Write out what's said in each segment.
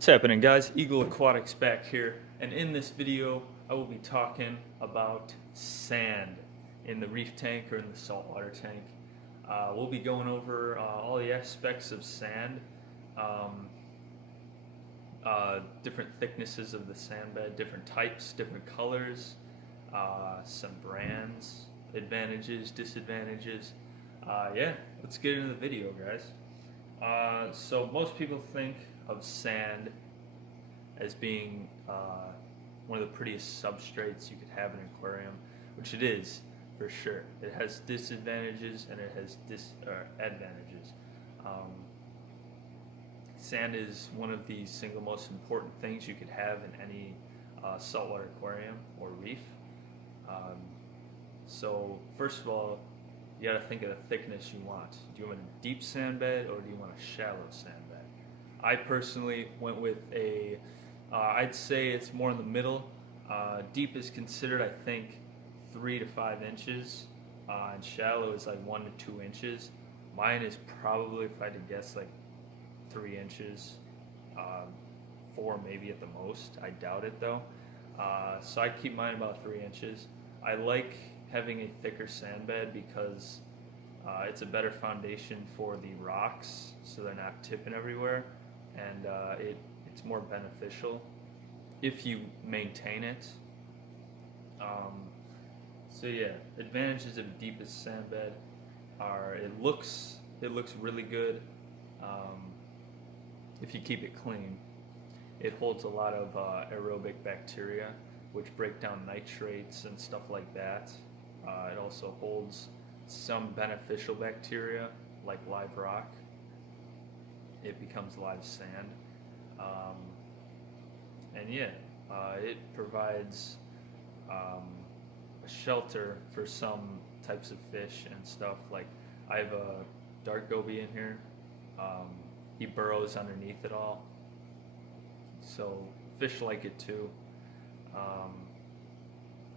What's happening, guys? Eagle Aquatics back here, and in this video I will be talking about sand in the reef tank or in the saltwater tank. We'll be going over all the aspects of sand, different thicknesses of the sand bed, different types, different colors, some brands, advantages, disadvantages. Yeah, let's get into the video, guys. So most people think of sand as being one of the prettiest substrates you could have in an aquarium, which it is for sure. It has disadvantages and it has advantages. Sand is one of the single most important things you could have in any saltwater aquarium or reef. So first of all, you got to think of the thickness you want. Do you want a deep sand bed or do you want a shallow sand bed? I personally went with I'd say it's more in the middle. Deep is considered, I think, 3 to 5 inches, and shallow is like 1 to 2 inches. Mine is probably, if I had to guess, like 3 inches, 4 maybe at the most. I doubt it though. So I keep mine about 3 inches. I like having a thicker sand bed because it's a better foundation for the rocks, so they're not tipping everywhere, and it's more beneficial if you maintain it. So yeah, advantages of deepest sand bed are it looks really good if you keep it clean. It holds a lot of aerobic bacteria, which break down nitrates and stuff like that. It also holds some beneficial bacteria like live rock. It becomes live sand. And yeah, it provides a shelter for some types of fish and stuff. Like I have a dark goby in here. He burrows underneath it all. So fish like it too.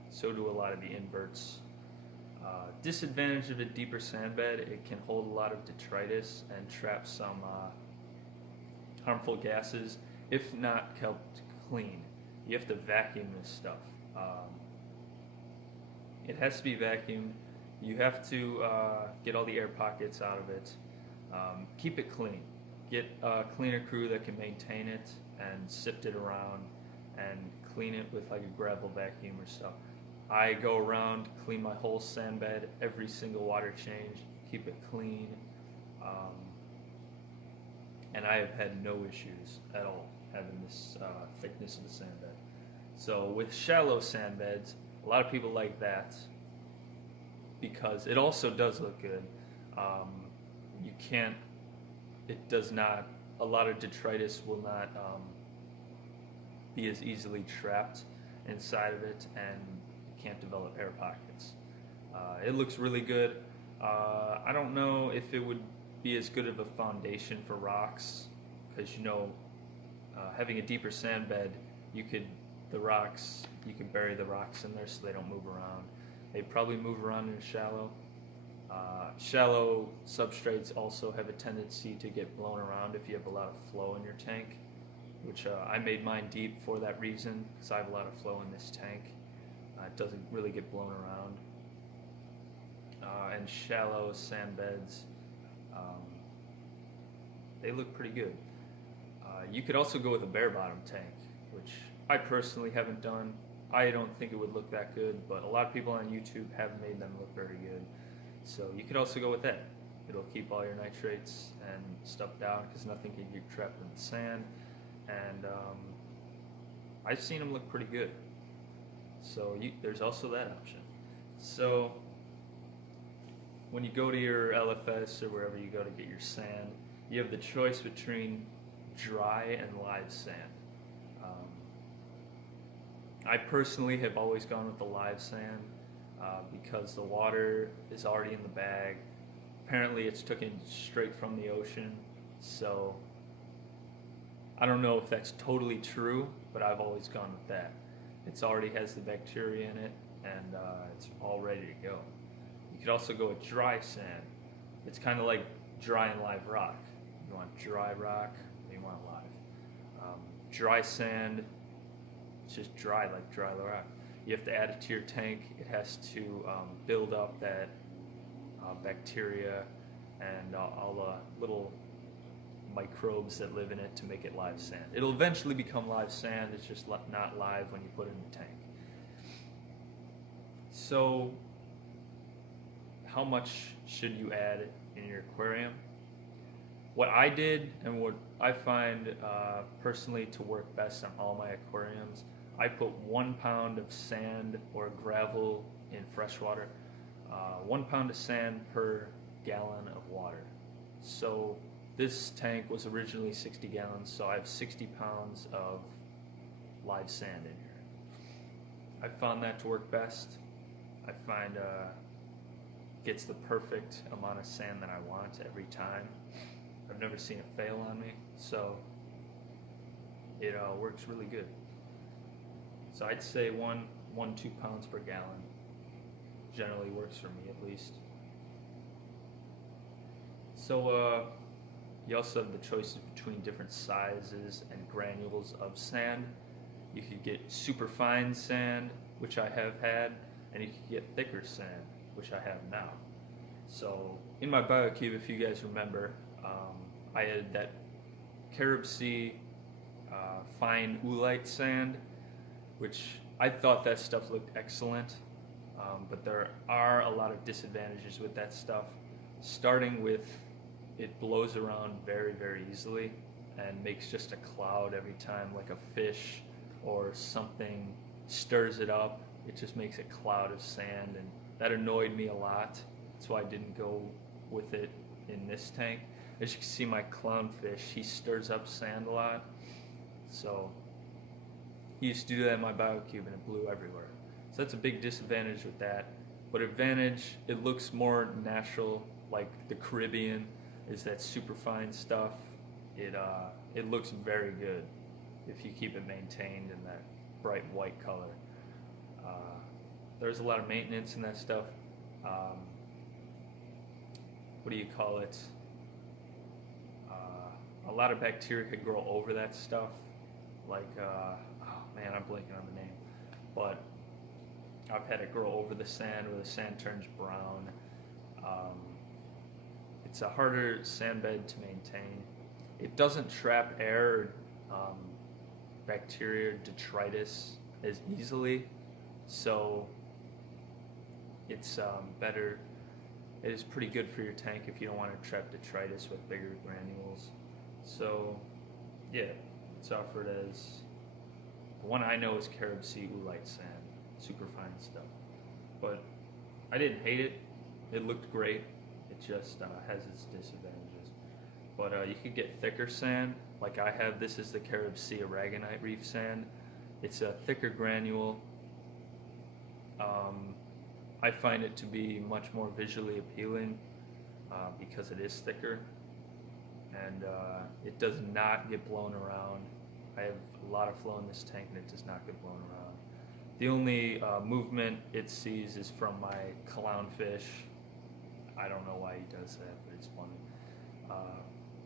So do a lot of the inverts. Disadvantage of a deeper sand bed, it can hold a lot of detritus and trap some harmful gases if not kept clean. You have to vacuum this stuff. It has to be vacuumed. You have to get all the air pockets out of it. Keep it clean. Get a cleaner crew that can maintain it and sift it around and clean it with like a gravel vacuum or stuff. I go around, clean my whole sand bed, every single water change, keep it clean, and I have had no issues at all having this thickness of the sand bed. So with shallow sand beds, a lot of people like that because it also does look good. A lot of detritus will not be as easily trapped inside of it, and can't develop air pockets. It looks really good. I don't know if it would be as good of a foundation for rocks, because having a deeper sand bed, you could bury the rocks in there so they don't move around. They probably move around in shallow. Shallow substrates also have a tendency to get blown around if you have a lot of flow in your tank, which I made mine deep for that reason, because I have a lot of flow in this tank. It doesn't really get blown around. And shallow sand beds, they look pretty good. You could also go with a bare bottom tank, which I personally haven't done. I don't think it would look that good, but a lot of people on YouTube have made them look very good. So you could also go with that. It'll keep all your nitrates and stuff down because nothing can get trapped in the sand. And I've seen them look pretty good. So there's also that option. So when you go to your LFS or wherever you go to get your sand, you have the choice between dry and live sand. I personally have always gone with the live sand because the water is already in the bag. Apparently it's taken straight from the ocean, so I don't know if that's totally true, but I've always gone with that. It already has the bacteria in it, and it's all ready to go. You could also go with dry sand. It's kind of like dry and live rock. You want dry rock, or you want live. dry sand, it's just dry like dry rock. You have to add it to your tank. It has to build up that bacteria and all the little microbes that live in it to make it live sand. It'll eventually become live sand. It's just not live when you put it in the tank. So how much should you add in your aquarium? What I did and what I find personally to work best on all my aquariums, I put 1 pound of sand or gravel in fresh water, 1 pound of sand per gallon of water. So this tank was originally 60 gallons, so I have 60 pounds of live sand in here. I found that to work best. I find gets the perfect amount of sand that I want every time. I've never seen it fail on me, so it works really good. So I'd say 2 pounds per gallon generally works for me, at least. So you also have the choices between different sizes and granules of sand. You could get super fine sand, which I have had, and you could get thicker sand, which I have now. So in my BioCube, if you guys remember, I had that Carib Sea fine oolite sand, which I thought that stuff looked excellent, but there are a lot of disadvantages with that stuff, starting with it blows around very, very easily and makes just a cloud every time, like a fish or something stirs it up. It just makes a cloud of sand, and that annoyed me a lot. That's why I didn't go with it in this tank. As you can see, my clownfish, he stirs up sand a lot. So he used to do that in my BioCube and it blew everywhere. So that's a big disadvantage with that. But advantage, it looks more natural, like the Caribbean is that super fine stuff. It looks very good if you keep it maintained in that bright white color. There's a lot of maintenance in that stuff. What do you call it? A lot of bacteria could grow over that stuff. Like, oh man, I'm blanking on the name. But I've had it grow over the sand where the sand turns brown. It's a harder sand bed to maintain. It doesn't trap air or bacteria, detritus as easily. So it's better. It is pretty good for your tank if you don't want to trap detritus with bigger granules. So yeah, it's offered as, the one I know is Carib Sea oolite sand, super fine stuff. But I didn't hate it. It looked great. It just has its disadvantages. But you could get thicker sand, like I have. This is the Carib Sea aragonite reef sand. It's a thicker granule. I find it to be much more visually appealing because it is thicker, and it does not get blown around. I have a lot of flow in this tank and it does not get blown around. The only movement it sees is from my clownfish. I don't know why he does that, but it's funny.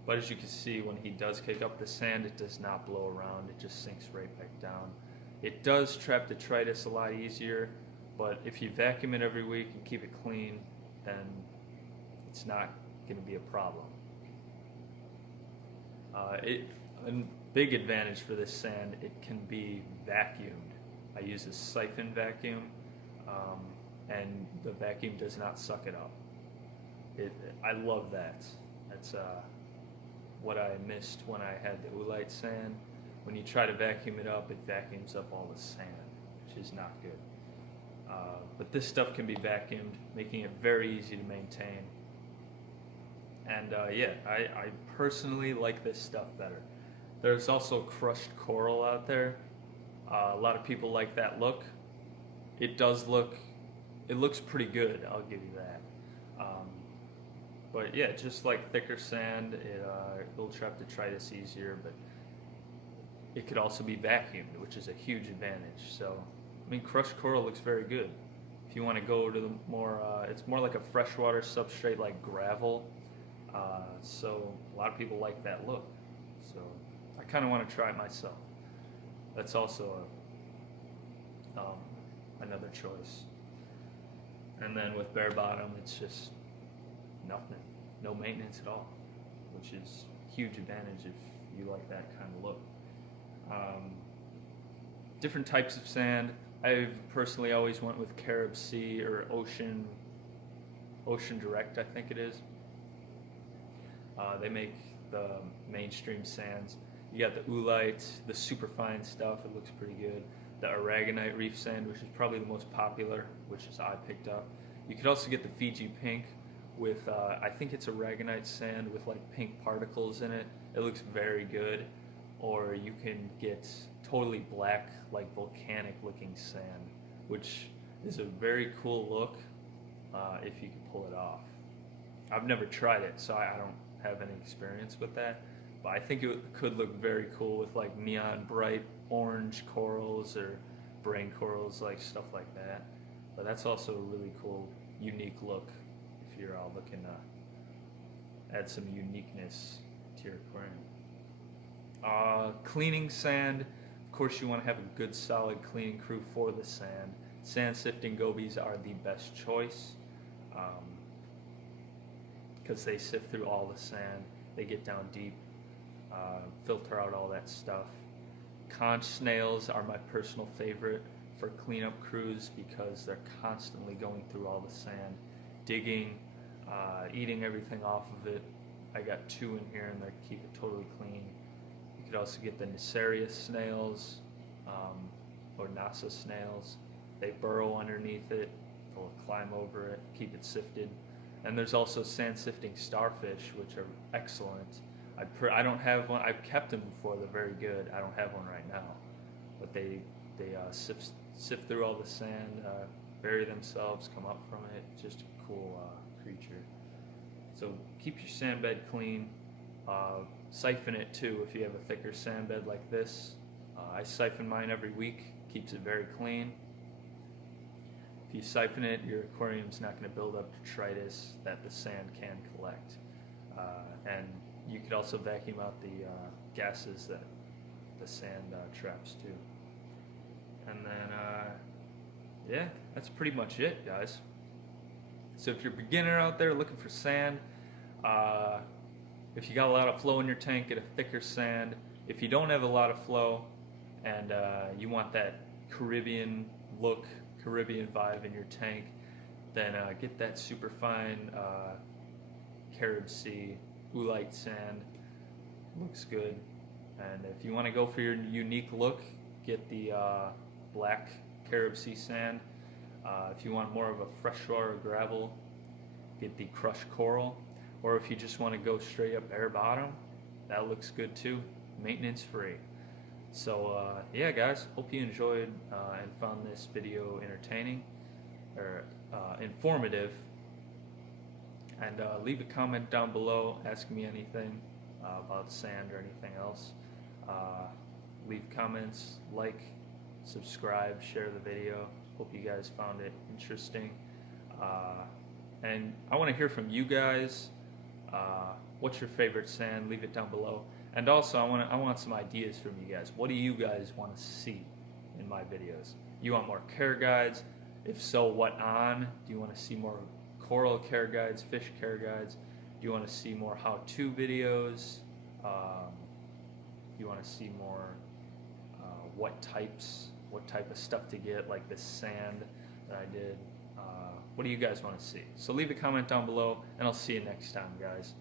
But as you can see, when he does kick up the sand, it does not blow around. It just sinks right back down. It does trap detritus a lot easier, but if you vacuum it every week and keep it clean, then it's not going to be a problem. A big advantage for this sand, it can be vacuumed. I use a siphon vacuum, and the vacuum does not suck it up. I love that. That's what I missed when I had the oolite sand. When you try to vacuum it up, it vacuums up all the sand, which is not good. But this stuff can be vacuumed, making it very easy to maintain. And yeah, I personally like this stuff better. There's also crushed coral out there. A lot of people like that look. It looks pretty good, I'll give you that. But yeah, just like thicker sand, it'll trap detritus easier, but it could also be vacuumed, which is a huge advantage. So, I mean, crushed coral looks very good. If you want to go to the more, it's more like a freshwater substrate like gravel. So a lot of people like that look. So I kind of want to try it myself. that's also another choice. And then with bare bottom, it's just nothing, no maintenance at all, which is a huge advantage if you like that kind of look. Different types of sand. I've personally always went with Carib Sea or Ocean Direct, I think it is. They make the mainstream sands. You got the oolite, the superfine stuff, it looks pretty good. The aragonite reef sand, which is probably the most popular, which is I picked up. You could also get the Fiji pink with, I think it's aragonite sand with like pink particles in it. It looks very good. Or you can get totally black, like volcanic looking sand, which is a very cool look if you can pull it off. I've never tried it, so I don't have any experience with that, but I think it could look very cool with like neon bright orange corals or brain corals, like stuff like that. But that's also a really cool, unique look if you're all looking to add some uniqueness to your aquarium. Cleaning sand, of course you want to have a good solid cleaning crew for the sand. Sand sifting gobies are the best choice because they sift through all the sand, they get down deep, filter out all that stuff. Conch snails are my personal favorite for cleanup crews because they're constantly going through all the sand, digging, eating everything off of it. I got 2 in here and they keep it totally clean. You could also get the Nacerius snails or Nasa snails. They burrow underneath it, they'll climb over it, keep it sifted. And there's also sand sifting starfish, which are excellent. I don't have one. I've kept them before. They're very good. I don't have one right now, but they sift through all the sand, bury themselves, come up from it. Just a cool creature. So keep your sand bed clean. Siphon it too if you have a thicker sand bed like this. I siphon mine every week. Keeps it very clean. If you siphon it, your aquarium's not going to build up detritus that the sand can collect. And you could also vacuum out the gases that the sand traps too. And then, yeah, that's pretty much it, guys. So if you're a beginner out there looking for sand, if you got a lot of flow in your tank, get a thicker sand. If you don't have a lot of flow and you want that Caribbean look, Caribbean vibe in your tank, then get that super fine Carib Sea oolite sand. Looks good. And if you want to go for your unique look, get the black Carib Sea sand. If you want more of a freshwater gravel, get the crushed coral. Or if you just want to go straight up bare bottom, that looks good too. Maintenance free. So yeah, guys, hope you enjoyed and found this video entertaining or informative. And leave a comment down below asking me anything about sand or anything else. Leave comments, like, subscribe, share the video. Hope you guys found it interesting. And I want to hear from you guys. What's your favorite sand? Leave it down below. And also, I want some ideas from you guys. What do you guys want to see in my videos? You want more care guides? If so, what on? Do you want to see more coral care guides, fish care guides? Do you want to see more how-to videos? Do you want to see more what type of stuff to get, like this sand that I did? What do you guys want to see? So leave a comment down below, and I'll see you next time, guys.